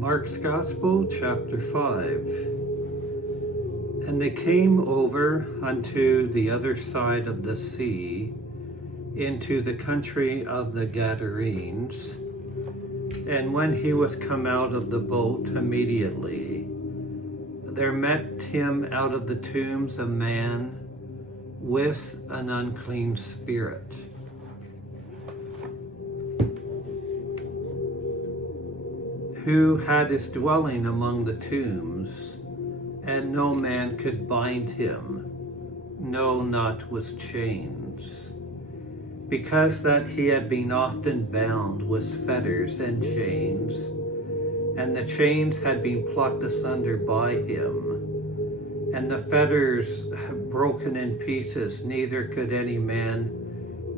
Mark's Gospel, chapter 5. And they came over unto the other side of the sea, into the country of the Gadarenes. And when he was come out of the boat, immediately there met him out of the tombs a man with an unclean spirit, who had his dwelling among the tombs, and no man could bind him, no, not with chains, because that he had been often bound with fetters and chains, and the chains had been plucked asunder by him, and the fetters broken in pieces, neither could any man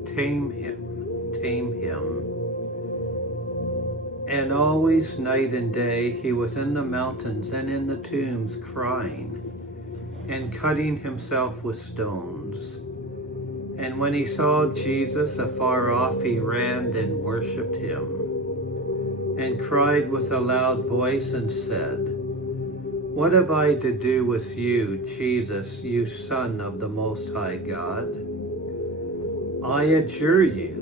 tame him. And always night and day he was in the mountains and in the tombs, crying and cutting himself with stones. And when he saw Jesus afar off, he ran and worshipped him, and cried with a loud voice and said, What have I to do with you, Jesus, you Son of the Most High God? I adjure you,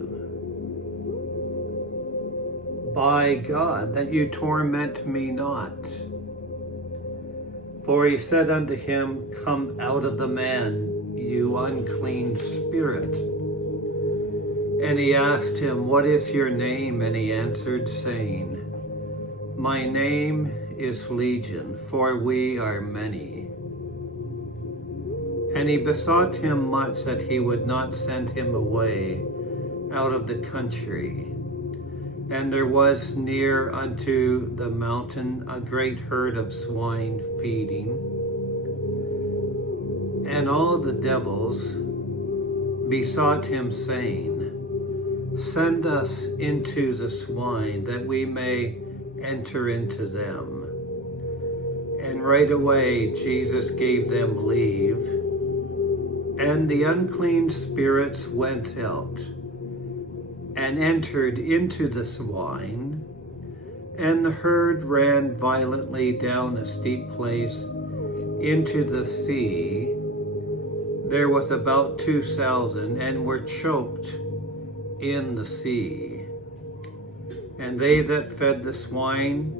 by God, that you torment me not. For he said unto him, Come out of the man, you unclean spirit. And he asked him, What is your name? And he answered, saying, My name is Legion, for we are many. And he besought him much that he would not send him away out of the country. And there was near unto the mountain a great herd of swine feeding. And all the devils besought him, saying, Send us into the swine, that we may enter into them. And right away Jesus gave them leave, and the unclean spirits went out, and entered into the swine, and the herd ran violently down a steep place into the sea. There was about 2,000, and were choked in the sea. And they that fed the swine,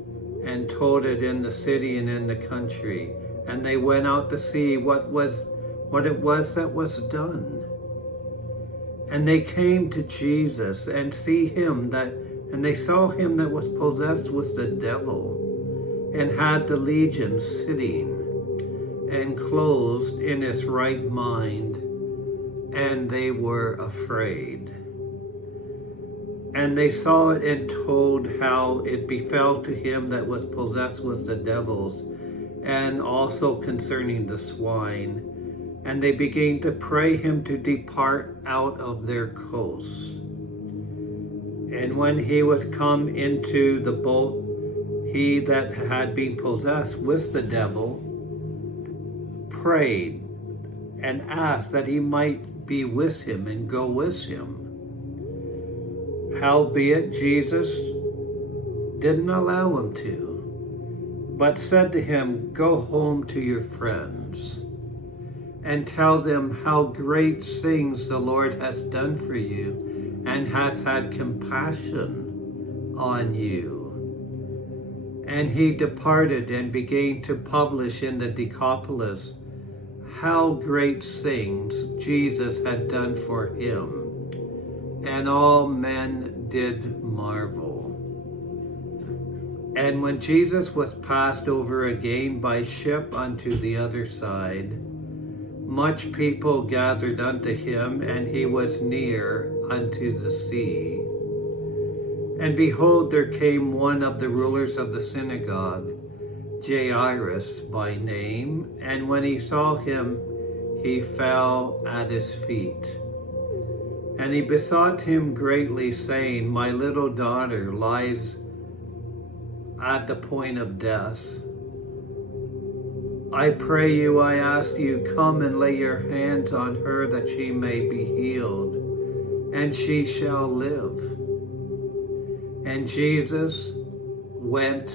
and told it in the city and in the country. And they went out to see what it was that was done. And they came to Jesus and and they saw him that was possessed with the devil, and had the legion sitting, and clothed in his right mind, and they were afraid. And they saw it and told how it befell to him that was possessed with the devils, and also concerning the swine. And they began to pray him to depart out of their coasts. And when he was come into the boat, he that had been possessed with the devil prayed and asked that he might be with him and go with him. Howbeit Jesus didn't allow him to, but said to him, Go home to your friends, and tell them how great things the Lord has done for you, and has had compassion on you. And he departed and began to publish in the Decapolis how great things Jesus had done for him. And all men did marvel. And when Jesus was passed over again by ship unto the other side, much people gathered unto him, and he was near unto the sea. And behold, there came one of the rulers of the synagogue, Jairus by name, and when he saw him, he fell at his feet. And he besought him greatly, saying, My little daughter lies at the point of death. I pray you, I ask you, come and lay your hands on her, that she may be healed, and she shall live. And Jesus went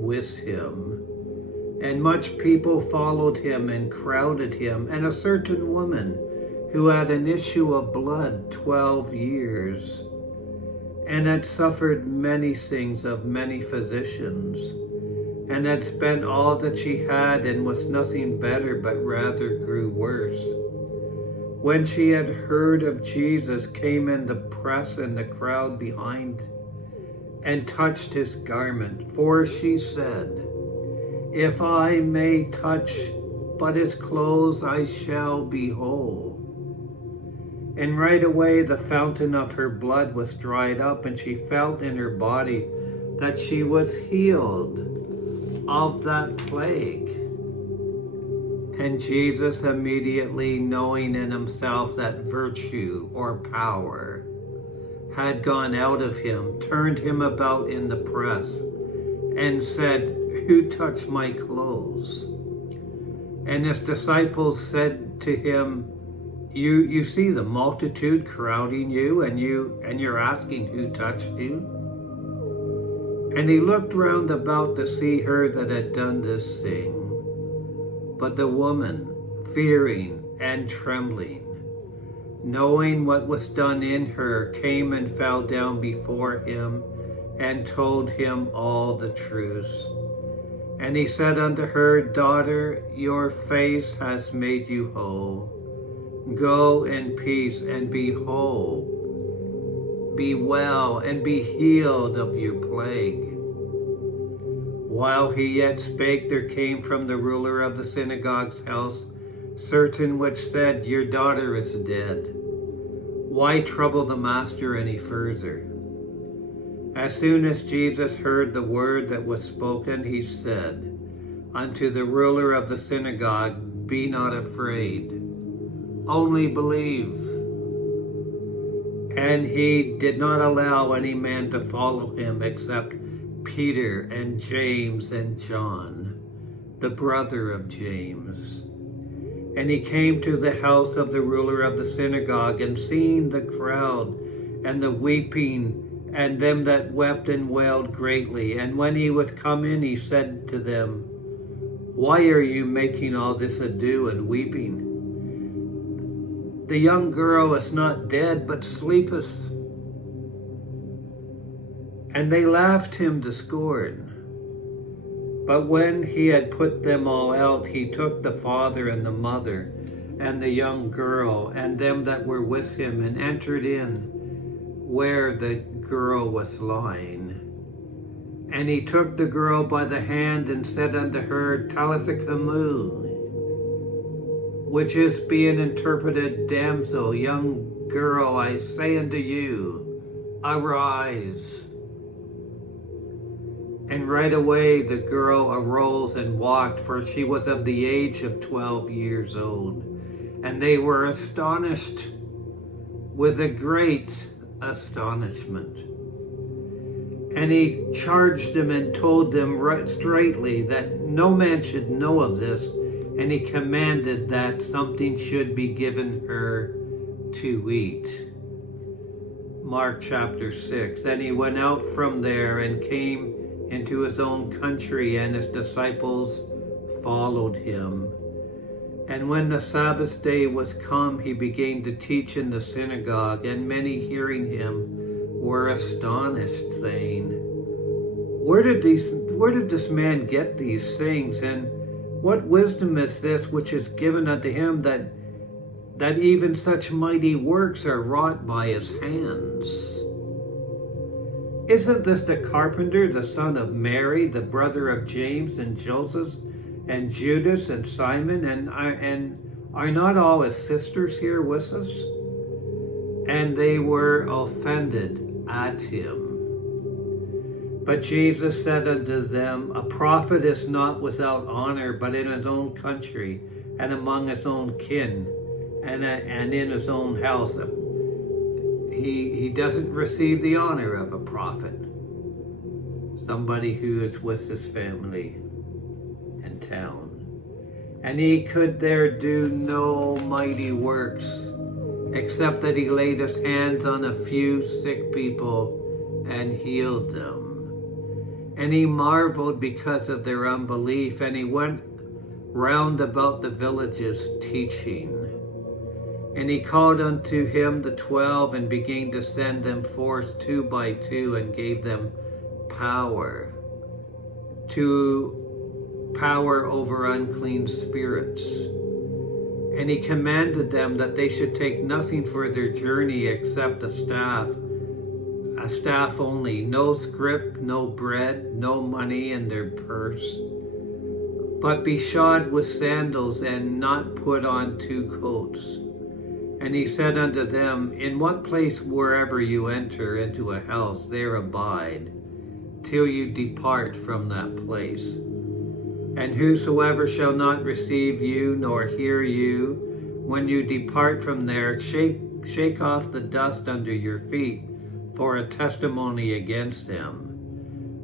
with him. And much people followed him and crowded him. And a certain woman who had an issue of blood 12 years, and had suffered many things of many physicians, and had spent all that she had, and was nothing better, but rather grew worse, when she had heard of Jesus, came in the press and the crowd behind, and touched his garment. For she said, "If I may touch but his clothes, I shall be whole." And right away the fountain of her blood was dried up, and she felt in her body that she was healed of that plague. And Jesus, immediately knowing in himself that virtue or power had gone out of him, turned him about in the press and said, "Who touched my clothes?" And his disciples said to him, You see the multitude crowding you, and you're asking who touched you? And he looked round about to see her that had done this thing. But the woman, fearing and trembling, knowing what was done in her, came and fell down before him and told him all the truth. And he said unto her, "Daughter, your faith has made you whole. Go in peace and be whole. Be well and be healed of your plague." While he yet spake, there came from the ruler of the synagogue's house certain which said, "Your daughter is dead. Why trouble the master any further?" As soon as Jesus heard the word that was spoken, he said unto the ruler of the synagogue, "Be not afraid, only believe." And he did not allow any man to follow him except Peter and James and John, the brother of James. And he came to the house of the ruler of the synagogue, and seeing the crowd and the weeping, and them that wept and wailed greatly, and when he was come in, he said to them, "Why are you making all this ado and weeping? The young girl is not dead, but sleepeth." And they laughed him to scorn. But when he had put them all out, he took the father and the mother and the young girl and them that were with him, and entered in where the girl was lying. And he took the girl by the hand and said unto her, "Talitha cumi," which is being interpreted, "Damsel, young girl, I say unto you, arise." And right away the girl arose and walked, for she was of the age of 12 years old. And they were astonished with a great astonishment. And he charged them and told them right straightly that no man should know of this. And he commanded that something should be given her to eat. Mark chapter 6. And he went out from there and came into his own country, and his disciples followed him. And when the Sabbath day was come, he began to teach in the synagogue, and many hearing him were astonished, saying, Where did this man get these things? And what wisdom is this which is given unto him, that even such mighty works are wrought by his hands? Isn't this the carpenter, the son of Mary, the brother of James and Joseph and Judas and Simon? And are not all his sisters here with us? And they were offended at him. But Jesus said unto them, A prophet is not without honor, but in his own country, and among his own kin, and in his own house. He doesn't receive the honor of a prophet, somebody who is with his family in town. And he could there do no mighty works, except that he laid his hands on a few sick people and healed them. And he marveled because of their unbelief, and he went round about the villages teaching. And he called unto him the 12, and began to send them forth 2 by 2, and gave them power over unclean spirits. And he commanded them that they should take nothing for their journey except a staff only, no scrip, no bread, no money in their purse, but be shod with sandals, and not put on 2 coats. And he said unto them, in what place wherever you enter into a house, there abide, till you depart from that place. And whosoever shall not receive you, nor hear you, when you depart from there, shake off the dust under your feet, for a testimony against them.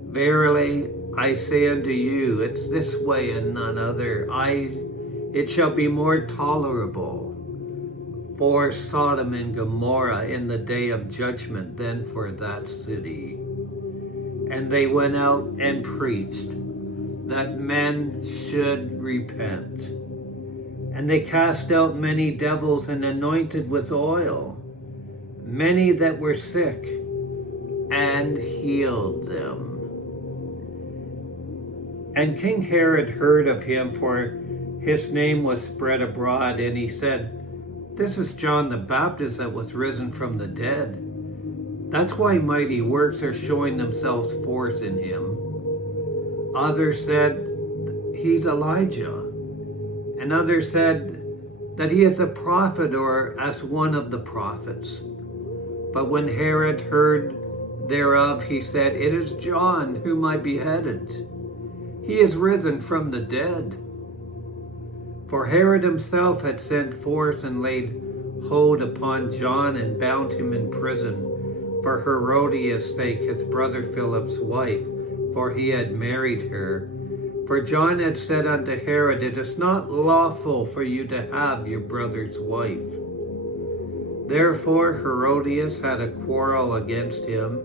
Verily I say unto you, it's this way and none other. It shall be more tolerable for Sodom and Gomorrah in the day of judgment than for that city. And they went out and preached that men should repent. And they cast out many devils, and anointed with oil many that were sick, and healed them. And King Herod heard of him, for his name was spread abroad, and he said, this is John the Baptist that was risen from the dead. That's why mighty works are showing themselves forth in him. Others said, he's Elijah. And others said that he is a prophet, or as one of the prophets. But when Herod heard thereof, he said, it is John whom I beheaded. He is risen from the dead. For Herod himself had sent forth and laid hold upon John, and bound him in prison for Herodias' sake, his brother Philip's wife, for he had married her. For John had said unto Herod, it is not lawful for you to have your brother's wife. Therefore Herodias had a quarrel against him,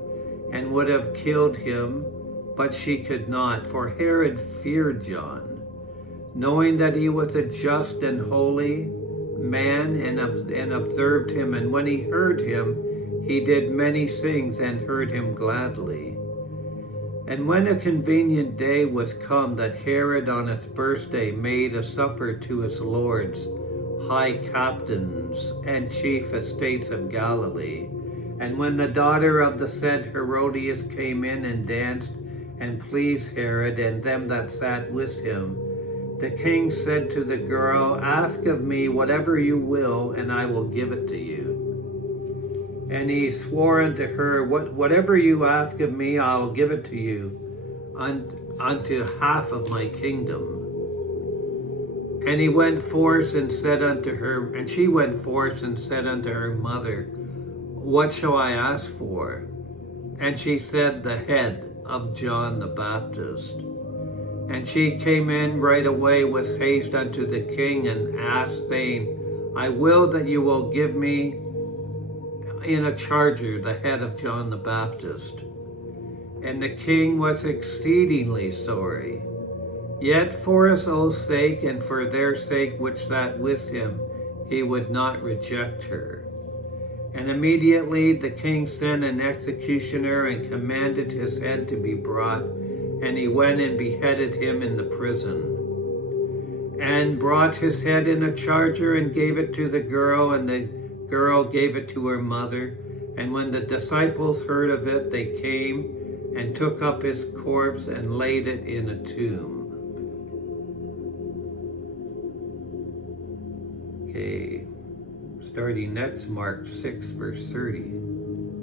and would have killed him, but she could not, for Herod feared John, knowing that he was a just and holy man, and observed him. And when he heard him, he did many things, and heard him gladly. And when a convenient day was come, that Herod on his birthday made a supper to his lords, high captains, and chief estates of Galilee. And when the daughter of the said Herodias came in and danced, and pleased Herod and them that sat with him, the king said to the girl, ask of me whatever you will, and I will give it to you. And he swore unto her, whatever you ask of me, I will give it to you, unto half of my kingdom. And he went forth and said unto her, and she went forth and said unto her mother, what shall I ask for? And she said, the head of John the Baptist. And she came in right away with haste unto the king, and asked, saying, I will that you will give me in a charger the head of John the Baptist. And the king was exceedingly sorry. Yet for his own sake, and for their sake which sat with him, he would not reject her. And immediately the king sent an executioner, and commanded his head to be brought. And he went and beheaded him in the prison, and brought his head in a charger, and gave it to the girl, and the girl gave it to her mother. And when the disciples heard of it, they came and took up his corpse and laid it in a tomb. Okay, starting next, Mark 6, verse 30.